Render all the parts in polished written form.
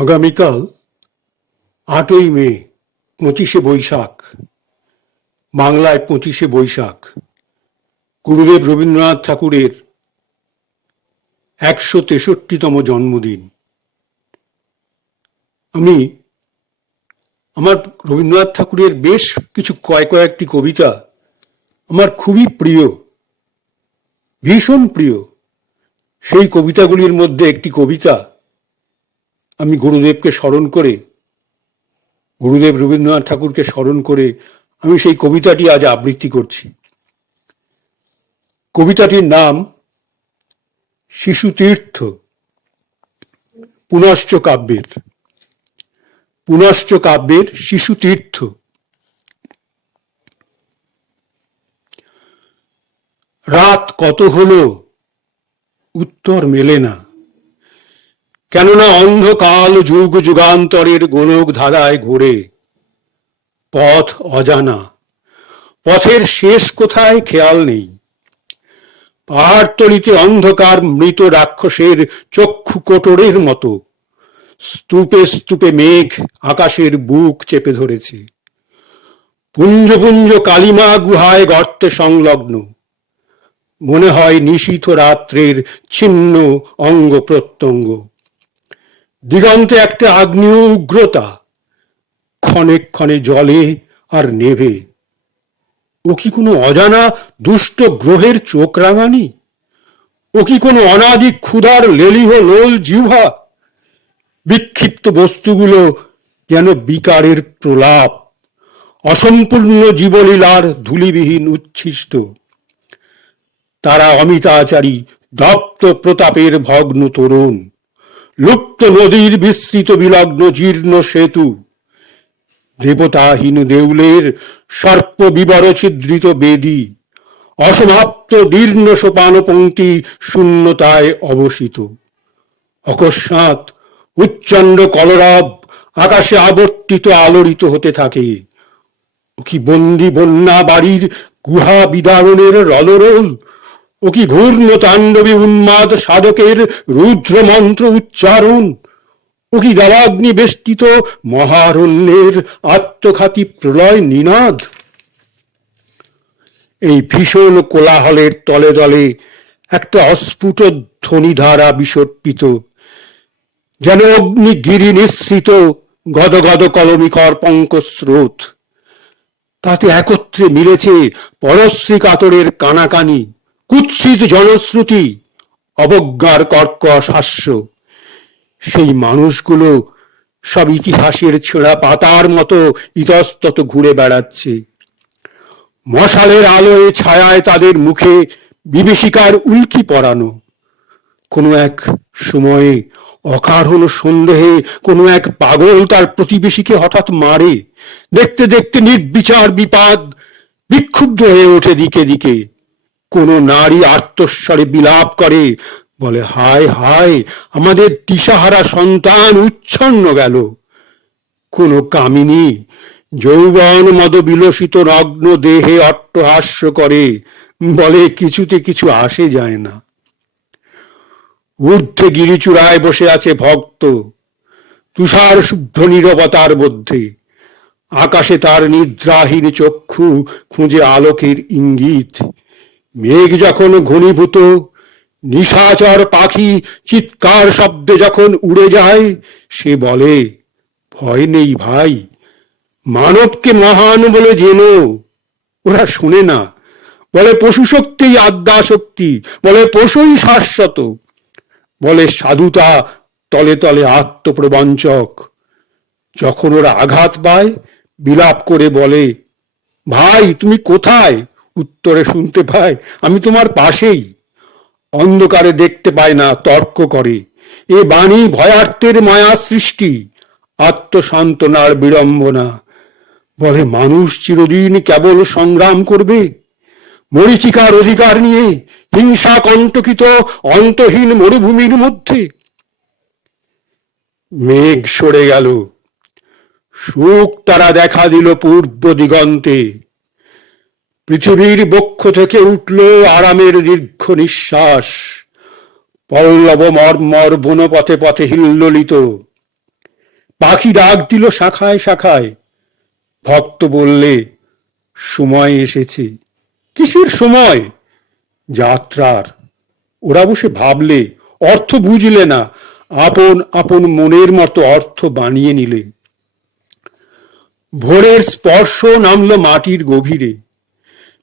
আগামীকাল ৮ই মে, ২৫শে বৈশাখ, বাংলায় ২৫শে বৈশাখ, গুরুদেব রবীন্দ্রনাথ ঠাকুরের ১৬৩তম জন্মদিন। আমি আমার রবীন্দ্রনাথ ঠাকুরের বেশ কিছু কয়েকটি কবিতা আমার খুবই প্রিয়, ভীষণ প্রিয়। সেই কবিতাগুলির মধ্যে একটি কবিতা আমি গুরুদেবকে স্মরণ করে, গুরুদেব রবীন্দ্রনাথ ঠাকুরকে স্মরণ করে আমি সেই কবিতাটি আজ আবৃত্তি করছি। কবিতাটির নাম শিশুতীর্থ, পুনশ্চ কাব্যের শিশুতীর্থ। রাত কত হলো উত্তর মেলে না, কেননা অন্ধকাল যুগ যুগান্তরের গোলক ধাঁধায় ঘোরে। পথ অজানা, পথের শেষ কোথায় খেয়াল নেই। পাহাড়তলিতে অন্ধকার মৃত রাক্ষসের চক্ষু কোটরের মতো স্তূপে স্তূপে মেঘ আকাশের বুক চেপে ধরেছে। পুঞ্জ পুঞ্জ কালিমা গুহায় গর্তে সংলগ্ন, মনে হয় নিশীথ রাত্রের ছিন্ন অঙ্গ প্রত্যঙ্গ। দিগন্তে একটা আগ্নেয় উগ্রতা, ক্ষণে ক্ষণে জলে আর নেভে। ও কি কোনো অজানা দুষ্ট গ্রহের চোখ রাঙানি? ও কি কোনো অনাদি ক্ষুধার লেলিহ লোল জিহ্বা? বিক্ষিপ্ত বস্তুগুলো যেন বিকারের প্রলাপ, অসম্পূর্ণ জীবলীলার ধূলিবিহীন উচ্ছিষ্ট। তারা অমিতাচারী দপ্ত প্রতাপের ভগ্ন তরুণ, লুপ্ত নদীর বিস্তৃত বিলগ্ন জীর্ণ সেতু, দেবতাহীন দেউলের সর্প বিবর ছিদ্রিত বেদী, অসমাপ্ত দীর্ণ সোপান পঙ্ক্তি শূন্যতায় অবসিত। অকস্মাৎ উচ্চণ্ড কলরব আকাশে আবর্তিত আলোড়িত হতে থাকে। ও কি বন্দি বন্যা বাড়ির গুহা বিদারণের রলরোল? ও কি ঘূর্ণ তাণ্ডবী উন্মাদ সাধকের রুদ্র মন্ত্র উচ্চারণ? ও কি দাবাগ্নি বেষ্টিত মহারণ্যের আত্মঘাতী প্রলয় নিনাদ? এই ভীষণ কোলাহলের তলে তলে একটা অস্ফুট ধ্বনিধারা বিসর্পিত, যেন অগ্নিগিরি নিঃসৃত গদ গদ কলমিকর পঙ্কস্রোত। তাতে একত্রে মিলেছে পরশ্রী কাতরের কানাকানি, কুৎসিত জনশ্রুতি, অবজ্ঞার কর্কশ হাস্য। সেই মানুষগুলো সব ইতিহাসের ছেঁড়া পাতার মতো ইতস্তত ঘুরে বেড়াচ্ছে। মশালের আলোয় ছায়ায় তাদের মুখে বিভীষিকার উল্কি পরানো। কোনো এক সময়ে অকারণ সন্দেহে কোনো এক পাগল তার প্রতিবেশীকে হঠাৎ মারে। দেখতে দেখতে নির্বিচার বিপাদ বিক্ষুব্ধ হয়ে ওঠে দিকে দিকে। কোন নারী আর্তস্বরে বিলাপ করে, বলে, হায় হায়, আমাদের দিশাহারা সন্তান উচ্ছন্ন গেল। কোন কামিনী যৌবন মদ বিলসিত নগ্ন দেহে অট্টহাস্য করে, বলে, কিছুতে কিছু আসে যায় না। ঊর্ধ্বে গিরিচূড়ায় বসে আছে ভক্ত, তুষার শুভ্র নীরবতার মধ্যে। আকাশে তার নিদ্রাহীন চক্ষু খুঁজে আলোকের ইঙ্গিত। মেঘ যখন ঘনীভূত, নিশাচর পাখি চিৎকার শব্দে যখন উড়ে যায়, সে বলে, ভয় নেই ভাই, মানবকে মহান বলে জেনো। ওরা শুনে না, বলে পশু শক্তি আদ্যা শক্তি, বলে পশুই শাশ্বত, বলে সাধুতা তলে তলে আত্মপ্রবঞ্চক। যখন ওরা আঘাত পায়, বিলাপ করে বলে, ভাই তুমি কোথায়? উত্তরে শুনতে পায়, আমি তোমার পাশেই। অন্ধকারে দেখতে পায় না, তর্ক করে, এ বাণী ভয়ার্থের মায়া সৃষ্টি, আত্মসান্ত্বনার বিড়ম্বনা। বলে, মানুষ চিরদিন কেবল সংগ্রাম করবে মরীচিকার অধিকার নিয়ে হিংসা কণ্টকিত অন্তহীন মরুভূমির মধ্যে। মেঘ সরে গেল, সুখ তারা দেখা দিল পূর্ব দিগন্তে। পৃথিবীর বক্ষ থেকে উঠল আরামের দীর্ঘ নিঃশ্বাস। পল্লব মর্মর বনপথে পথে হিল্লোলিত। পাখি ডাক দিল শাখায় শাখায়। ভক্ত বললে, সময় এসেছে। কিসের সময়? যাত্রার। ওরা বসে ভাবলে, অর্থ বুঝলে না, আপন আপন মনের মতো অর্থ বানিয়ে নিলে। ভোরের স্পর্শ নামলো মাটির গভীরে।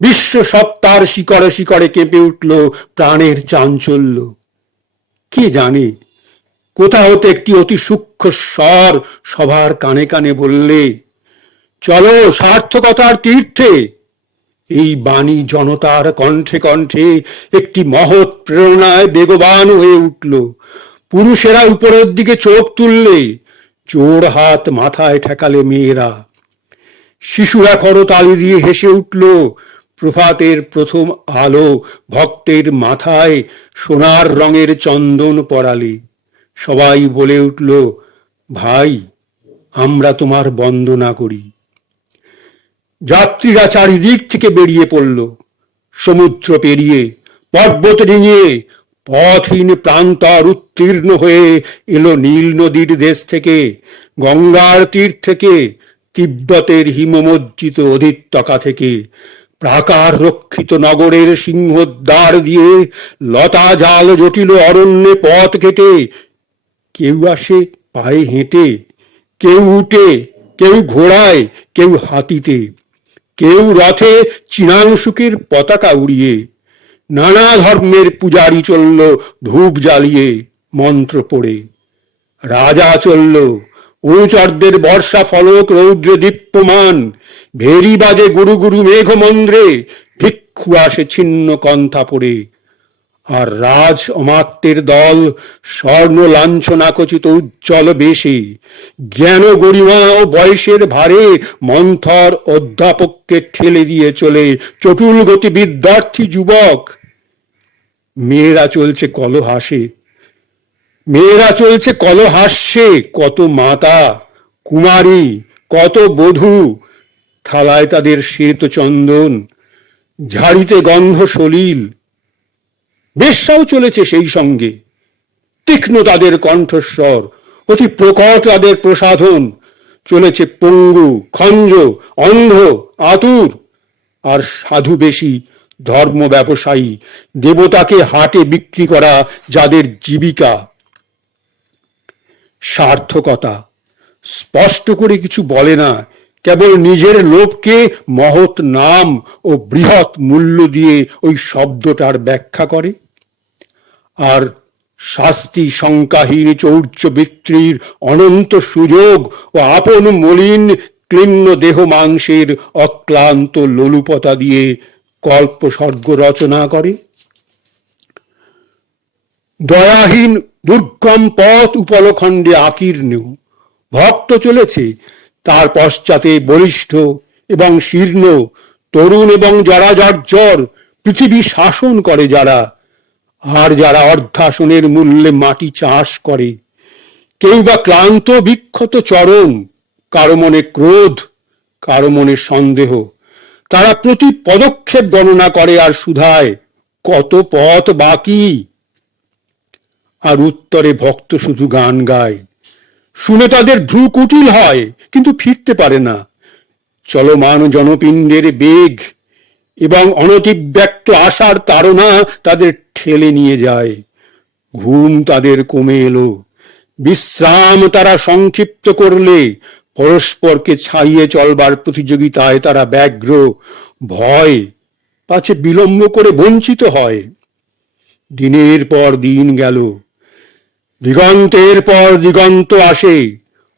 বিশ্ব সত্তার শিকড়ে শিকড়ে কেঁপে উঠল প্রাণের চাঞ্চল্য। কে জানে, কোথা হতে একটি অতি সূক্ষ্ম স্বর সবার কানে কানে বললে, চলো সার্থকতার তীর্থে। এই বাণী জনতার কণ্ঠে কণ্ঠে একটি মহৎ প্রেরণায় বেগবান হয়ে উঠল। পুরুষেরা উপরের দিকে চোখ তুললে, জোর হাত মাথায় ঠেকালে মেয়েরা। শিশুরা করতালি দিয়ে হেসে উঠল। প্রভাতের প্রথম আলো ভক্তের মাথায় সোনার রঙের চন্দন পরালে। সবাই বলে উঠল, ভাই, আমরা তোমার বন্দনা করি। যাত্রীরা চারিদিক থেকে বেরিয়ে পড়ল। সমুদ্র পেরিয়ে, পর্বত ডিঙিয়ে, পথহীন প্রান্তর উত্তীর্ণ হয়ে এলো নীল নদীর দেশ থেকে, গঙ্গার তীর থেকে, তিব্বতের হিমমজ্জিত অধিত্যকা থেকে, প্রাকার রক্ষিত নগরের সিংহদ্বার দিয়ে, লতা জাল জটিল অরণ্যে পথ কেটে। কেউ আসে পায়ে হেঁটে, কেউ উঠে, কেউ ঘোড়ায়, কেউ হাতিতে, কেউ রথে চীনাংশুকের পতাকা উড়িয়ে। নানা ধর্মের পূজারি চলল ধূপ জ্বালিয়ে, মন্ত্র পড়ে। রাজা চলল, অনুচরদের বর্ষা ফলক রৌদ্রে দীপ্যমান। ভেরি বাজে গুরু গুরু মেঘমন্দ্রে, ভিক্ষু আসে ছিন্ন কন্থা পড়ে। আর রাজ অমাত্যের দল স্বর্ণ লাঞ্ছনা খচিত উজ্জ্বল বেশে, জ্ঞান গরিমা ও বয়সের ভারে মন্থর অধ্যাপককে ঠেলে দিয়ে চলে চটুল গতি বিদ্যার্থী যুবক। মেয়েরা চলছে কলহাসে, মেয়েরা চলছে কলহাস্যে। কত মাতা কুমারী, কত বধূ, থালায় তাদের শ্বেত চন্দন, ঝাড়িতে গন্ধ সলিল। বেশ্যাও চলেছে সেই সঙ্গে। তীক্ষ্ণ তাদের কণ্ঠস্বর, অতি প্রকট তাদের প্রসাধন। চলেছে পঙ্গু, খঞ্জ, অন্ধ, আতুর। আর সাধু বেশি, ধর্ম ব্যবসায়ী, দেবতাকে হাটে বিক্রি করা যাদের জীবিকা। সার্থকতা স্পষ্ট করে কিছু বলে না, কেবল নিজের লোভকে মহৎ নাম ও বৃহৎ মূল্য দিয়ে ওই শব্দটার ব্যাখ্যা করে। আর শাস্তি শঙ্কাহীন চৌর্যবৃত্তির অনন্ত সুযোগ ও আপন মলিন ক্লিন্ন দেহ মাংসের অক্লান্ত লোলুপতা দিয়ে কল্পস্বর্গ রচনা করে। দয়াহীন দুর্গম পথ উপলখণ্ডে আকীর্ণ। ভক্ত চলেছে, তার পশ্চাতে বলিষ্ঠ এবং শীর্ণ, তরুণ এবং যারা জর্জর, পৃথিবী শাসন করে যারা, আর যারা অর্ধাসনের মূল্যে মাটি চাষ করে। কেউ বা ক্লান্ত বিক্ষত চরণ, কারো মনে ক্রোধ, কারো মনে সন্দেহ। তারা প্রতি পদক্ষেপ গণনা করে আর শুধায়, কত পথ বাকি। আর উত্তরে ভক্ত শুধু গান গায়। শুনে তাদের ভ্রু কুটিল হয়, কিন্তু ফিরতে পারে না। চলমান জনপিণ্ডের বেগ এবং অনতিব্যক্ত আশার তাড়না তাদের ঠেলে নিয়ে যায়। ঘুম তাদের কমে এলো, বিশ্রাম তারা সংক্ষিপ্ত করলে, পরস্পরকে ছাড়িয়ে চলবার প্রতিযোগিতায় তারা ব্যগ্র। ভয় পাছে বিলম্ব করে বঞ্চিত হয়। দিনের পর দিন গেল, দিগন্তের পর দিগন্ত আসে।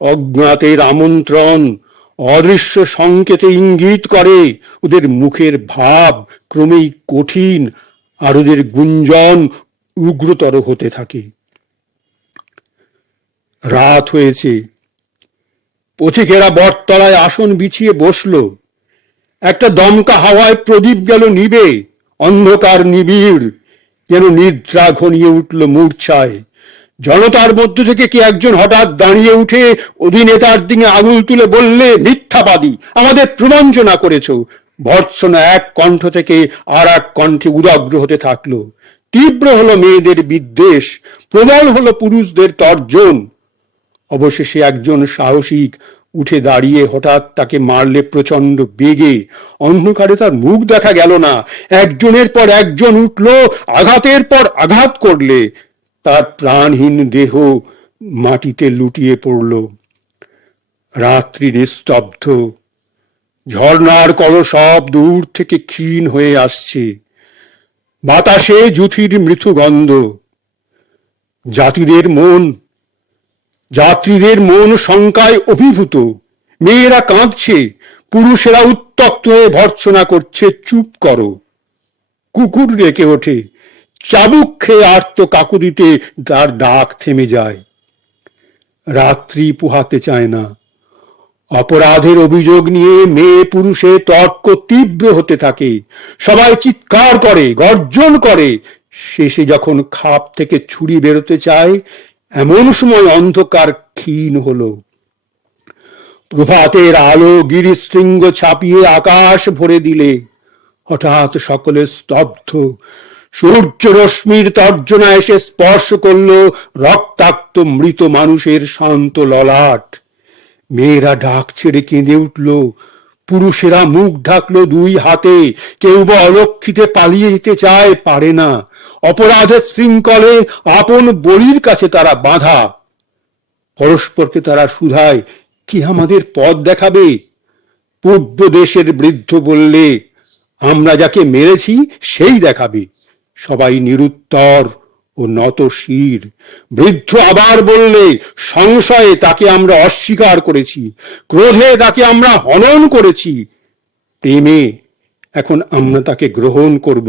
অজ্ঞাতের আমন্ত্রণ অদৃশ্য সংকেতে ইঙ্গিত করে। ওদের মুখের ভাব ক্রমেই কঠিন, আর ওদের গুঞ্জন উগ্রতর হতে থাকে। রাত হয়েছে, পথিকেরা বটতলায় আসন বিছিয়ে বসল। একটা দমকা হাওয়ায় প্রদীপ গেল নিবে, অন্ধকার নিবিড়, যেন নিদ্রা ঘনিয়ে উঠল মূর্ছায়। জনতার মধ্য থেকে কে একজন হঠাৎ দাঁড়িয়ে উঠে অধিনেতার দিকে আঙুল তুলে বললে, মিথ্যাবাদী, আমাদের প্রবঞ্চনা করেছ। ভর্ৎসনা এক কণ্ঠ থেকে আর এক কণ্ঠে উদগ্র হতে থাকলো। তীব্র হলো মেয়েদের বিদ্বেষ, প্রবল হলো পুরুষদের তর্জন। অবশেষে একজন সাহসিক উঠে দাঁড়িয়ে হঠাৎ তাকে মারলে প্রচন্ড বেগে। অন্ধকারে তার মুখ দেখা গেল না। একজনের পর একজন উঠল, আঘাতের পর আঘাত করলে তার প্রাণহীন দেহ মাটিতে লুটিয়ে পড়ল। রাত্রি নিস্তব্ধ। ঝর্ণার কলশব দূর থেকে ক্ষীণ হয়ে আসছে। বাতাসে যুথির মৃত্যু গন্ধ। যাত্রীদের মন শঙ্কায় অভিভূত। মেয়েরা কাঁদছে, পুরুষেরা উত্তপ্ত হয়ে ভর্ৎসনা করছে, চুপ করো। কুকুর ডেকে ওঠে, চাবুক খেয়ে আর্ত কাকুতিতে তার ডাক থেমে যায়। রাত্রি পোহাতে চায় না। অপরাধের অভিযোগ নিয়ে মেয়ে পুরুষে তর্ক তীব্র হতে থাকে। সবাই চিৎকার করে, গর্জন করে। শেষে যখন খাপ থেকে ছুরি বেরোতে চায়, এমন সময় অন্ধকার ক্ষীণ হলো। প্রভাতের আলো গিরিশৃঙ্গ ছাপিয়ে আকাশ ভরে দিলে হঠাৎ সকলে স্তব্ধ। সূর্য রশ্মির তর্জনা এসে স্পর্শ করল রক্তাক্ত মৃত মানুষের শান্ত ললাট। মেয়েরা ডাক ছেড়ে কেঁদে উঠল। পুরুষেরা মুখ ঢাকলো দুই হাতে। কেউ বা অলক্ষিতে পালিয়ে যেতে চায়, পারে না। অপরাধের শৃঙ্খলে আপন বলির কাছে তারা বাঁধা। পরস্পরকে তারা শুধায়, কি আমাদের পথ দেখাবে? পূর্ব দেশের বৃদ্ধ বললে, আমরা যাকে মেরেছি সেই দেখাবে। সবাই নিরুত্তর ও নত শির। বৃদ্ধ আবার বললে, সংশয়ে তাকে আমরা অস্বীকার করেছি, ক্রোধে তাকে আমরা হনন করেছি, প্রেমে এখন আমরা তাকে গ্রহণ করব।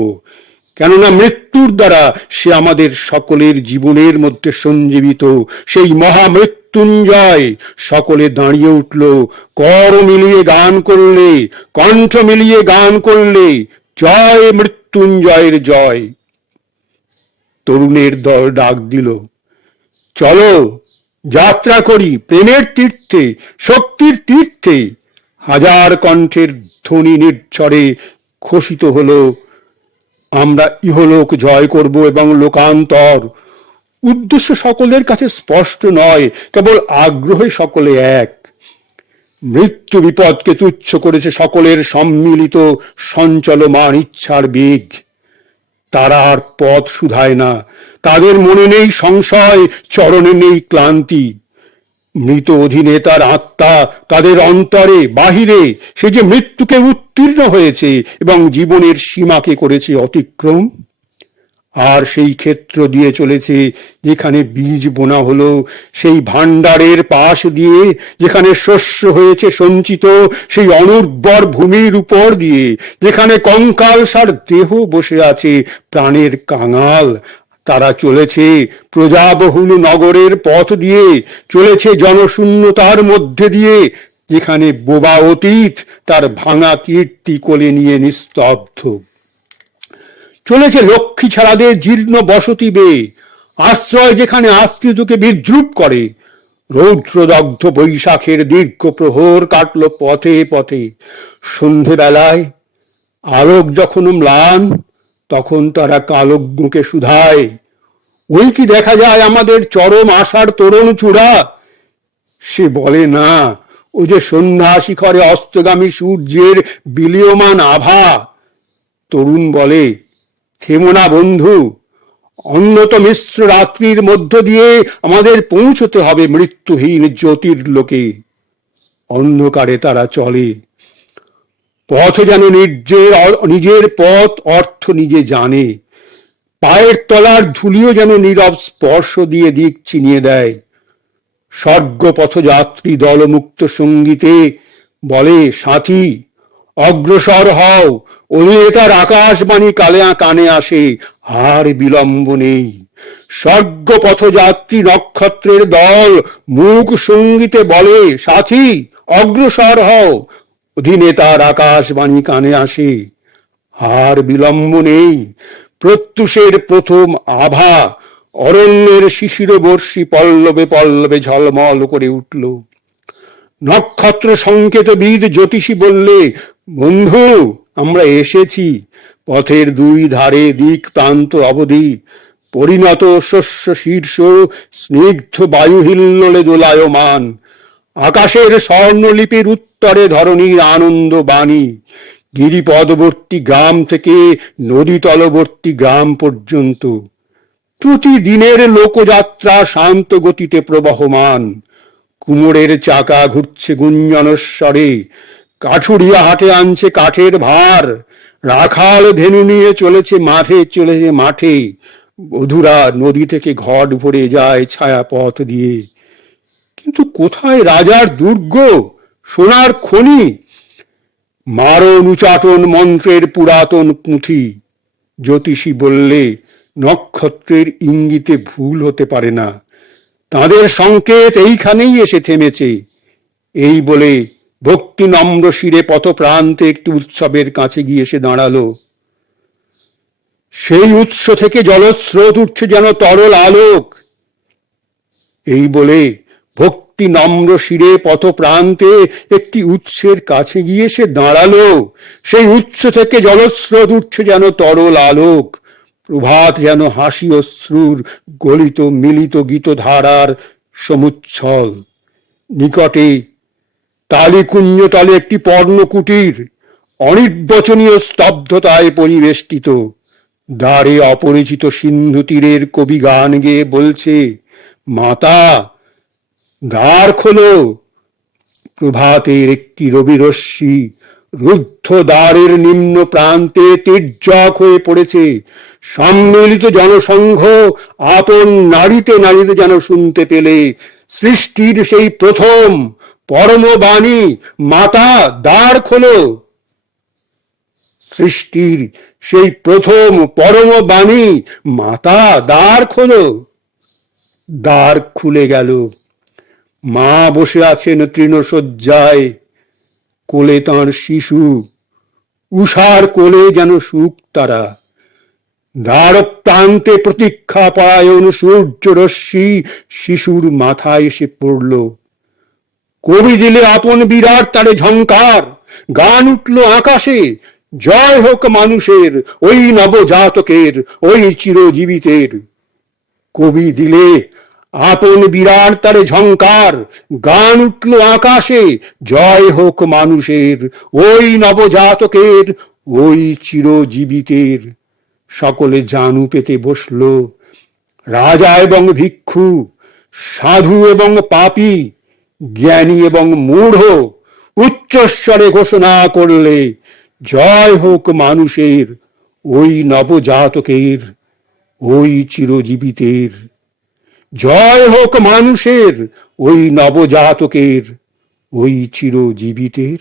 কেননা মৃত্যুর দ্বারা সে আমাদের সকলের জীবনের মধ্যে সঞ্জীবিত, সেই মহামৃত্যুঞ্জয়। সকলে দাঁড়িয়ে উঠল, কর মিলিয়ে গান করলে, কণ্ঠ মিলিয়ে গান করলে, জয় মৃত্যুঞ্জয়ের জয়। তরুণের দল ডাক দিল, চলো যাত্রা করি প্রেমের তীর্থে, শক্তির তীর্থে। হাজার কণ্ঠের ধ্বনি নির্ঝরে ঘোষিত হলো, আমরা ইহলোক জয় করব এবং লোকান্তর। উদ্দেশ্য সকলের কাছে স্পষ্ট নয়, কেবল আগ্রহে সকলে এক। মৃত্যু বিপদকে তুচ্ছ করেছে সকলের সম্মিলিত সঞ্চলমান ইচ্ছার বেগ। তারা আর পথ শুধায় না। তাদের মনে নেই সংশয়, চরণে নেই ক্লান্তি। মৃত অধিনেতার আত্মা তাদের অন্তরে বাহিরে, সে যে মৃত্যুকে উত্তীর্ণ হয়েছে এবং জীবনের সীমাকে করেছে অতিক্রম। আর সেই ক্ষেত্র দিয়ে চলেছে যেখানে বীজ বোনা হলো, সেই ভাণ্ডারের পাশ দিয়ে যেখানে শস্য হয়েছে সঞ্চিত, সেই অনুর্বর ভূমির উপর দিয়ে যেখানে কঙ্কালসার দেহ বসে আছে প্রাণের কাঙাল। তারা চলেছে প্রজাবহুল নগরের পথ দিয়ে, চলেছে জনশূন্যতার মধ্যে দিয়ে, যেখানে বোবা অতীত তার ভাঙা কীর্তি কোলে নিয়ে নিস্তব্ধ। চলেছে লক্ষ্মী ছাড়াদের জীর্ণ বসতি বেয়ে, আশ্রয় যেখানে আশ্রিতকে বিদ্রুপ করে। রৌদ্রদগ্ধ বৈশাখের দীর্ঘ প্রহর কাটল পথে পথে। সন্ধেবেলায় আলোক যখন ম্লান, তখন তারা কালজ্ঞকে শুধায়, ওই কি দেখা যায় আমাদের চরম আশার তরুণ চূড়া? সে বলে না, ও যে সন্ধ্যা শিখরে অস্তগামী সূর্যের বিলীয়মান আভা। তরুণ বলে, থেমো না বন্ধু, অন্যত মিশ্র রাত্রির মধ্য দিয়ে আমাদের পৌঁছতে হবে মৃত্যুহীন জ্যোতির লোকে। অন্ধকারে তারা চলে। পথ যেন নিজের পথ অর্থ নিজে জানে। পায়ের তলার ধুলিও যেন নীরব স্পর্শ দিয়ে দিক চিনিয়ে দেয়। স্বর্গ পথযাত্রী দলমুক্ত সঙ্গীতে বলে, সাথী অগ্রসর হও, অধিনেতার আকাশবাণী কানে আসে, আর বিলম্ব নেই। স্বর্গ পথযাত্রী নক্ষত্রের দল মুখ সঙ্গীতে বলে, সাথী অগ্রসর হও, অধিনেতার আকাশবাণী কানে আসে, আর বিলম্ব নেই। প্রত্যুষের প্রথম আভা অরণ্যের শিশির বর্ষী পল্লবে পল্লবে ঝলমল করে উঠল। নক্ষত্র সংকেতবিদ জ্যোতিষী বললে, বন্ধু আমরা এসেছি। পথের দুই ধারে দিক প্রান্ত অবধি পরিণত শস্য শীর্ষ স্নিগ্ধ বায়ু হিল্লোলে দোলায়মান, আকাশের স্বর্ণলিপির উত্তরে ধরণীর আনন্দ বাণী, গিরিপদবর্তী গ্রাম থেকে নদী তলবর্তী গ্রাম পর্যন্ত প্রতিদিনের লোকযাত্রা শান্ত গতিতে প্রবহমান। কুমোরের চাকা ঘুরছে গুঞ্জনস্বরে, কাঠুরিয়া হাটে আনছে কাঠের ভার, রাখাল ধেনু নিয়ে চলেছে মাঠে, বধুরা নদী থেকে ঘট ভরে যায় ছায়াপথ দিয়ে। কিন্তু কোথায় রাজার দুর্গ, সোনার খনি, মারণ উচাটন মন্ত্রের পুরাতন পুঁথি? জ্যোতিষী বললে নক্ষত্রের ইঙ্গিতে ভুল হতে পারে না, তাদের সংকেত এইখানেই এসে থেমেছে। এই বলে ভক্তি নম্র শিরে পথপ্রান্তে একটি উৎসবের কাছে গিয়ে এসে দাঁড়ালো। সেই উৎস থেকে জলস্রোত উঠছে যেন তরল আলোক। এই বলে ভক্তি নম্র শিরে পথপ্রান্তে একটি উৎসের কাছে গিয়ে সে দাঁড়ালো। সেই উৎস থেকে জলস্রোত উঠছে যেন তরল আলোক। প্রভাত যেন হাসি অশ্রুর গলিত মিলিত গীতধারার সমুচ্ছল। নিকটে তালিকুঞ্জতলে একটি পর্ণকুটির, অনির্বচনীয় স্তব্ধতায় পরিবেষ্টিত। দ্বারে অপরিচিত সিন্ধু তীরের কবি গান গেয়ে বলছে, মাতা দ্বার খোলো। প্রভাতের একটি রবিরশ্মি রুদ্ধ দ্বারের নিম্ন প্রান্তে তির্যক হয়ে পড়েছে। সম্মিলিত জনসংঘ আপন নাড়িতে নাড়িতে যেন শুনতে পেলে সৃষ্টির সেই প্রথম পরম বাণী, মাতা দ্বার খোলো। সৃষ্টির সেই প্রথম পরম বাণী, মাতা দ্বার খোলো। দ্বার খুলে গেল। মা বসে আছেন তৃণশয্যায়, কোলে তাঁর শিশু, উষার কোলে যেন সুখ তারা। দ্বার প্রান্তে প্রতীক্ষা পরায়ণ সূর্য রশ্মি শিশুর মাথায় এসে পড়ল। কবি দিলে আপন বিরাট তারে ঝংকার, গান উঠল আকাশে, জয় হোক মানুষের, ওই নবজাতকের, ওই চিরজীবিতের। কবি দিলে আপন বিরাট তারে ঝংকার, গান উঠল আকাশে, জয় হোক মানুষের, ওই নবজাতকের, ওই চিরজীবিতের। সকলে জানু পেতে বসল। রাজা এবং ভিক্ষু, সাধু এবং পাপী, জ্ঞানী এবং মূঢ় উচ্চস্বরে ঘোষণা করলে, জয় হোক মানুষের, ওই নবজাতকের, ওই চিরজীবিতের। জয় হোক মানুষের, ওই নবজাতকের, ওই চিরজীবিতের।